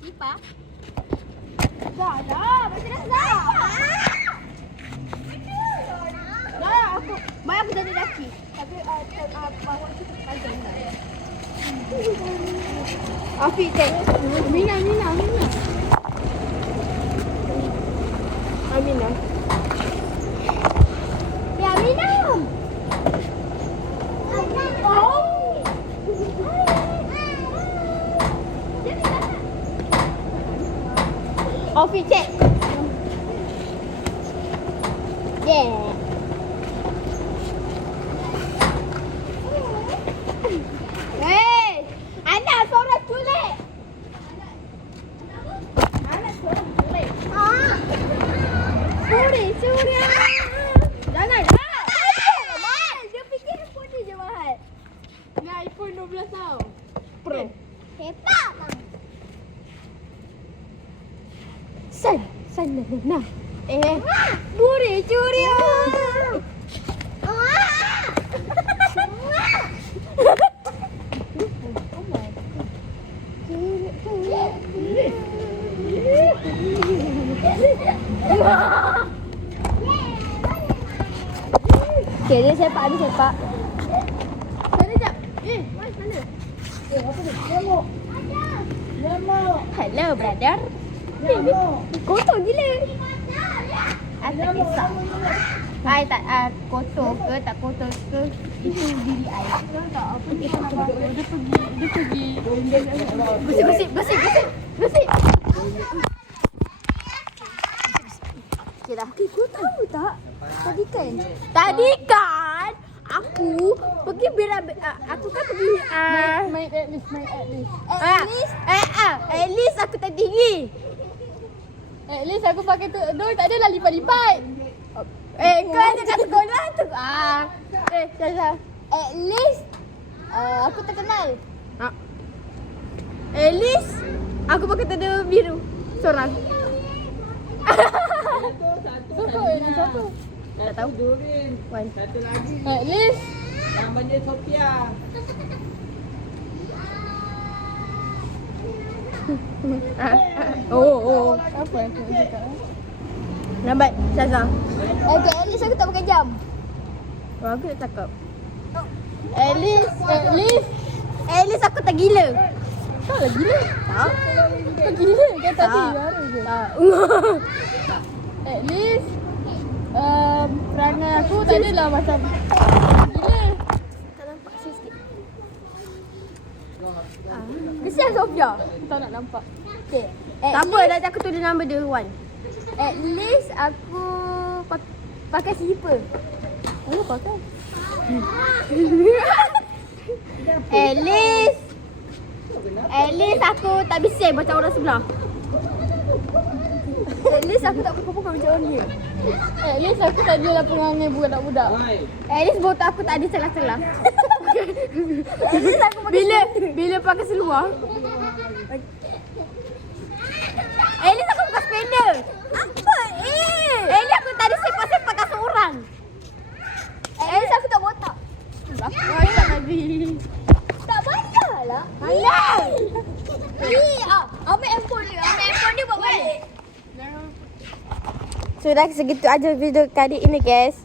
Sipa. Dah. Macam dah. Dah, aku. Mai aku jadi lelaki. Tapi bawa kita panjang dah. Afiq cek. Mina. Amina. Ya, minum. Afiq cek. Yeah. Hey, anak seorang culik. Suri. Jangan. Mahal. Dia fikir iPhone ni je mahal. Ni iPhone 12 tau. Pro. Sepak bang. San nah. Buri curi. Okay, dia sepak. Sana jap. Mas mana? Apa ni? Lemok. Hello, brother. Kotor gila. Aku kisah. Ai tak kotor ke tak kotor ke itu diri ai. Tak apa dia pergi. Bersih. Okey dah. Kau tahu tak? Tadi kan aku pergi aku kan pergi main at least. At least aku tak tinggi. At least aku pakai tudung tak adalah lipat-lipat. Kau ada kat sekolah tu. Syazah. At least aku terkenal. At least aku pakai tudung biru seorang. Satu. Tak tahu. Durin. Satu lagi. At least nama dia Sophia. Apa yang aku cakap? Lambat, Syazah. Okay, at least aku tak pakai jam. Aku tak cakap. At least aku tak gila. Tak lah gila. Tak gila kan tadi baru je. Tak. At least perangai aku tak adalah macam gila. Tak nampak sikit. Kesian Sophia. Tak nak nampak. Okay. Tak apa, nanti aku tulis nama dia Wan. At least aku pakai slipper. Oh, pakai. At least aku tak bising macam orang sebelah. At least aku tak pukul-pukul macam orang dia. At least aku tak jual perangai budak-budak. At least botol aku tak ada celah-celah. At least aku pakai bila pakai seluar. At least aku pakai spender. Apa? At least aku tak ada sepak-sepak kat seorang. At least aku tak botak. Banyak tadi. Tak banyak lah. Halal. Ambil handphone dia buat balik. Sudah segitu aja video kali ini guys.